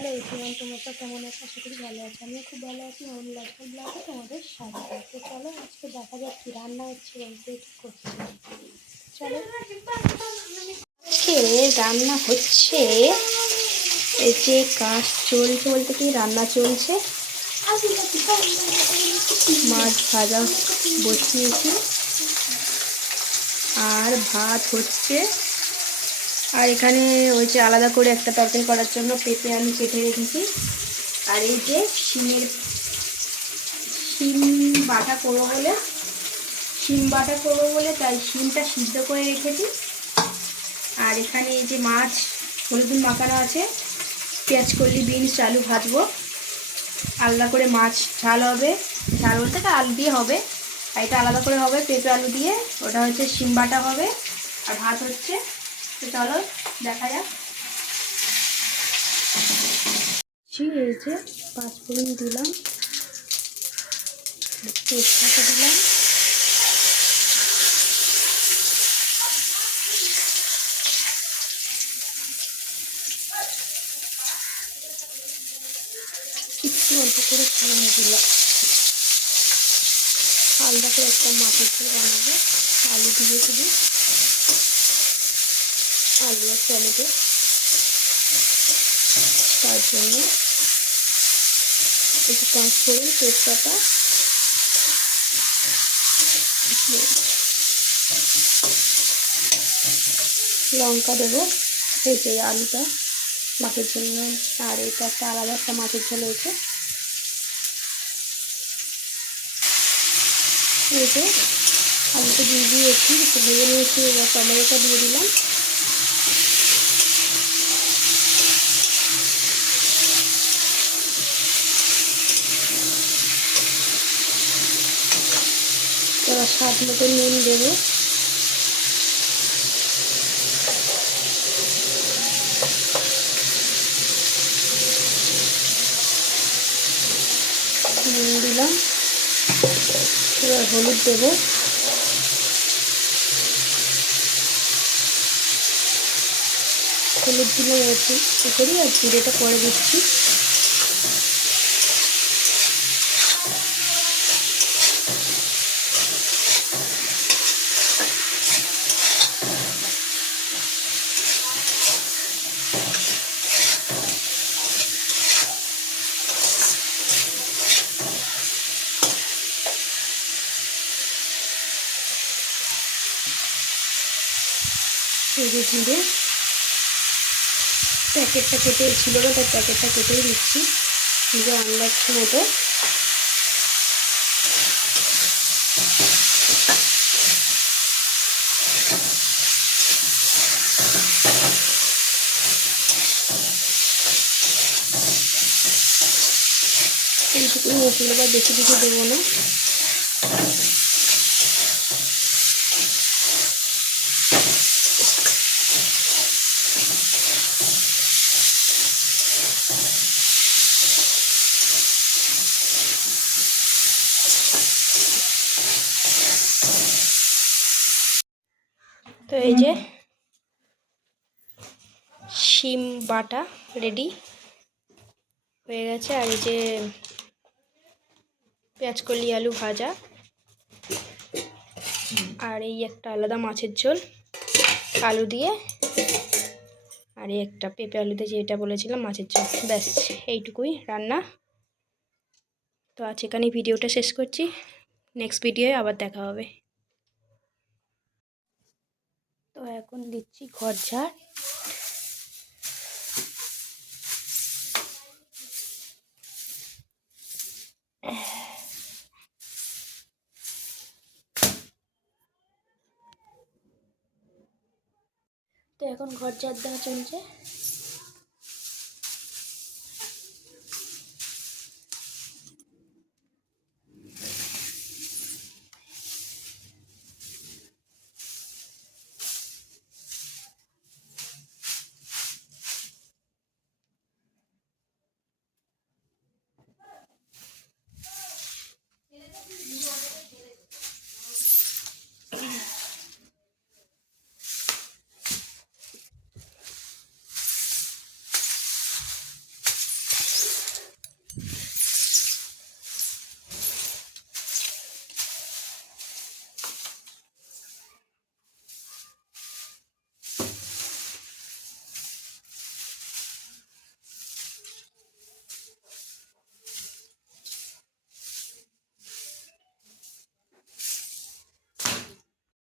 Hello everyone, তোমরা সব কেমন আছো? আশা করি ভালো আছো। আমিও খুব ভালো আছি। আমার লাইফস্টাইল ব্লগে তোমাদের স্বাগত। তো চলো আজকে দেখা যাক কি রান্না হচ্ছে কে কী করছে। চলো। আজকে রান্না হচ্ছে, এই যে কাজ চলছে বলতে কি, রান্না চলছে। মাছ ভাজা বসিয়েছি। আর ভাত হচ্ছে আর এখানে ওই যে আলাদা করে একটা তরকারি করার জন্য পেঁপে আমি কেটে রেখেছি। আর এই যে শিমের শিম বাটা করব বলে, শিম বাটা করব বলে তাই শিমটা সিদ্ধ করে রেখেছি। আর এখানে এই যে মাছ, হলুদ মাখানো আছে, পেঁয়াজ কল্লি, বিনস, আলু ভাজবো। আলাদা করে মাছ, ঝাল হবে। ঝাল বলতে কি আলু দিয়ে হবে। আর এটা আলাদা করে হবে পেঁপে আলু দিয়ে। ওটা হচ্ছে শিম বাটা হবে। আর ভাত হচ্ছে তো চলো, দেখা যাক। এই যে পাঁচ ফোড়ন দিলাম। তেজপাতা দিলাম। একটু অল্প করে ফোড়ন দিলাম। আলাদা করে একটা মাছের ঝোল বানাবো। আলু দিয়ে শুধু আলু আর টমেটো। তার জন্য একটু পাঁচ ফোড়ন তেজপাতা। লঙ্কা দেবো এই আলুটা মাছের জন্য। আর এটা একটা আলাদা একটা মাছের ঝোল হয়েছে। এই যে আলুটা দিয়ে দিয়েছি, একটু ভেজে নিয়েছি, এবার টমেটোটা দিয়ে দিলাম। স্বাদ মতো নুন দেবো। নুন দিলাম। এবার হলুদ দেবো। হলুদ দিলাম একটু করি আর জিরেটা পরে দিচ্ছি। ধীরে প্যাকেটটা কেটে ছিল না তার প্যাকেটটা কেটেই দিচ্ছি নিজে আন্দাজ মতো এইটুকুই মশলা বা বেশি কিছু দেবো না। তো এই যে শিম বাটা রেডি হয়ে গেছে। আর এই যে পেঁয়াজ কলি আলু ভাজা। আর এই একটা আলাদা মাছের ঝোল আলু দিয়ে। আর এই একটা পেঁপে আলুতে যেটা বলেছিলাম মাছের ঝোল। ব্যাস এইটুকুই রান্না। তো আজ এখানেই ভিডিওটা শেষ করছি। নেক্সট ভিডিওয়ে আবার দেখা হবে। তো এখন দিচ্ছি ঘর ঝাড়। তো এখন ঘর ঝাড় দেওয়া চলছে।